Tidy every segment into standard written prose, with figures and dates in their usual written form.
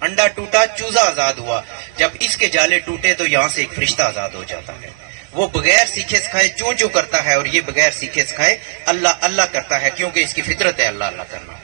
अंडा टूटा, चूजा आजाद हुआ। जब इसके जाले टूटे तो यहाँ से एक फरिश्ता आजाद हो जाता है। वो बगैर सीखे सिखाए चूं चूं करता है, और ये बगैर सीखे सिखाए अल्लाह अल्लाह करता है, क्योंकि इसकी फितरत है अल्लाह अल्लाह करना।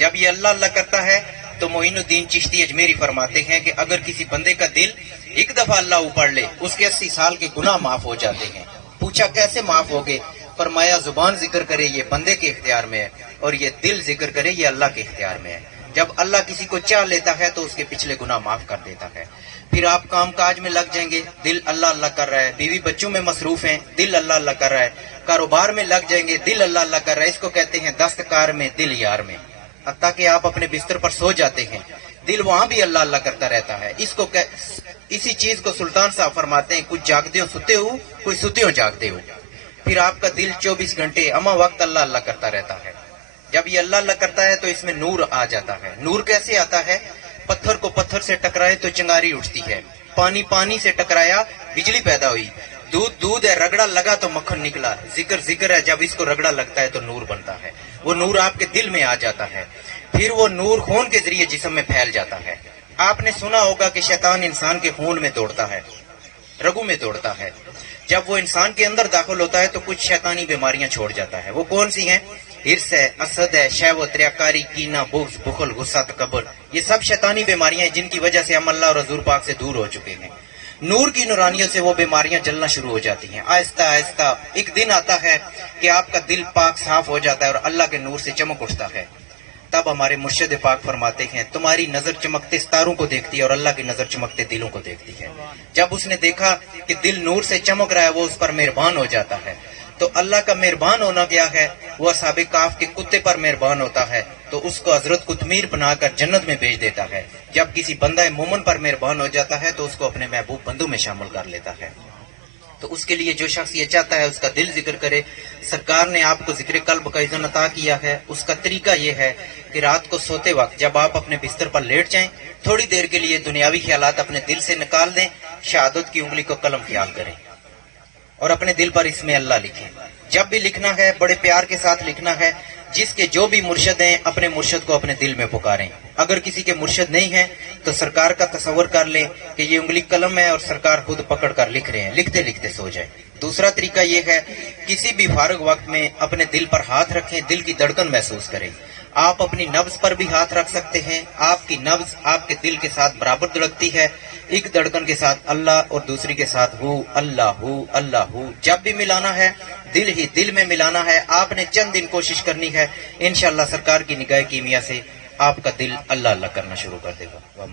जब ये अल्लाह अल्लाह करता है तो मोइनुद्दीन चिश्ती अजमेरी फरमाते हैं कि अगर किसी बंदे का दिल एक दफा अल्लाह ऊपर ले, उसके 80 साल के गुनाह माफ हो जाते हैं। पूछा कैसे माफ हो गए? फरमाया जुबान जिक्र करे ये बंदे के इख्तियार में है, और ये दिल जिक्र करे ये अल्लाह के इख्तियार में है। जब अल्लाह किसी को चाह लेता है तो उसके पिछले गुनाह माफ कर देता है। फिर आप काम काज में लग जाएंगे, दिल अल्लाह अल्लाह कर रहा है। बीवी बच्चों में मसरूफ हैं, दिल अल्लाह अल्लाह कर रहा है। कारोबार में लग जाएंगे, दिल अल्लाह अल्लाह कर रहा है। इसको कहते हैं दस्तकार में दिल यार में। हत्ता कि आप अपने बिस्तर पर सो जाते हैं, दिल वहां भी अल्लाह अल्लाह करता रहता है। इसी चीज को सुल्तान साहब फरमाते हैं, कुछ जागते हो सुते हो, कोई सुते हो जागते हो। फिर आपका दिल 24 घंटे अमा वक्त अल्लाह अल्लाह करता रहता है। जब ये अल्लाह अल्लाह करता है तो इसमें नूर आ जाता है। नूर कैसे आता है? पत्थर को पत्थर से टकराए तो चिंगारी उठती है, पानी पानी से टकराया बिजली पैदा हुई, दूध दूध है रगड़ा लगा तो मक्खन निकला, जिक्र जिक्र है जब इसको रगड़ा लगता है तो नूर बनता है। वो नूर आपके दिल में आ जाता है। फिर वो नूर खून के जरिए जिस्म में फैल जाता है। आपने सुना होगा कि शैतान इंसान के खून में दौड़ता है, रगू में दौड़ता है। जब वो इंसान के अंदर दाखिल होता है तो कुछ शैतानी बीमारियां छोड़ जाता है। वो कौन सी हैं? हिर्स है, असद है, शहवत, रियाकारी, कीना, बुग़्ज़, बुखल, गुस्सा, तकब्बुर। ये सब शैतानी बीमारियां हैं जिनकी वजह से हम अल्लाह और हजूर पाक से दूर हो चुके हैं। नूर की नूरानियत से वो बीमारियां जलना शुरू हो जाती हैं। आहिस्ता आहिस्ता एक दिन आता है कि आपका दिल पाक साफ हो जाता है और अल्लाह के नूर से चमक उठता है। तब हमारे मुर्शिद पाक फरमाते हैं, तुम्हारी नजर चमकते सितारों को देखती है और अल्लाह की नजर चमकते दिलों को देखती है। जब उसने देखा कि दिल नूर से चमक रहा है, वो उस पर मेहरबान हो जाता है। तो अल्लाह का मेहरबान होना क्या है? वो असहाबे काफ के कुत्ते पर मेहरबान होता है तो उसको हजरत कुतमीर बनाकर जन्नत में भेज देता है। जब किसी बंदा मोमन पर मेहरबान हो जाता है तो उसको अपने महबूब बंदों में शामिल कर लेता है। तो उसके लिए जो शख्स ये चाहता है उसका दिल जिक्र करे। सरकार ने आपको जिक्र कल्ब का इज़्ज़त अता किया है। उसका तरीका ये है कि रात को सोते वक्त जब आप अपने बिस्तर पर लेट जाएं, थोड़ी देर के लिए दुनियावी ख्यालात अपने दिल से निकाल दें, शहादत की उंगली को कलम ख्याल करें और अपने दिल पर इसमें अल्लाह लिखें। जब भी लिखना है बड़े प्यार के साथ लिखना है। जिसके जो भी मुर्शद हैं अपने मुर्शद को अपने दिल में पुकारें। अगर किसी के मुर्शद नहीं है तो सरकार का तसव्वुर कर लें कि ये उंगली कलम है और सरकार खुद पकड़ कर लिख रहे हैं, लिखते लिखते सो जाए। दूसरा तरीका ये है, किसी भी फारग वक्त में अपने दिल पर हाथ रखें, दिल की धड़कन महसूस करें। आप अपनी नब्ज पर भी हाथ रख सकते हैं। आपकी नब्ज आपके दिल के साथ बराबर धड़कती है। एक धड़कन के साथ अल्लाह और दूसरी के साथ who Allah who Allah who. जब भी मिलाना है दिल ही दिल में मिलाना है। आपने चंद दिन कोशिश करनी है, इंशाअल्लाह सरकार की निगाह कीमिया से आपका दिल अल्लाह अल्लाह करना शुरू कर देगा।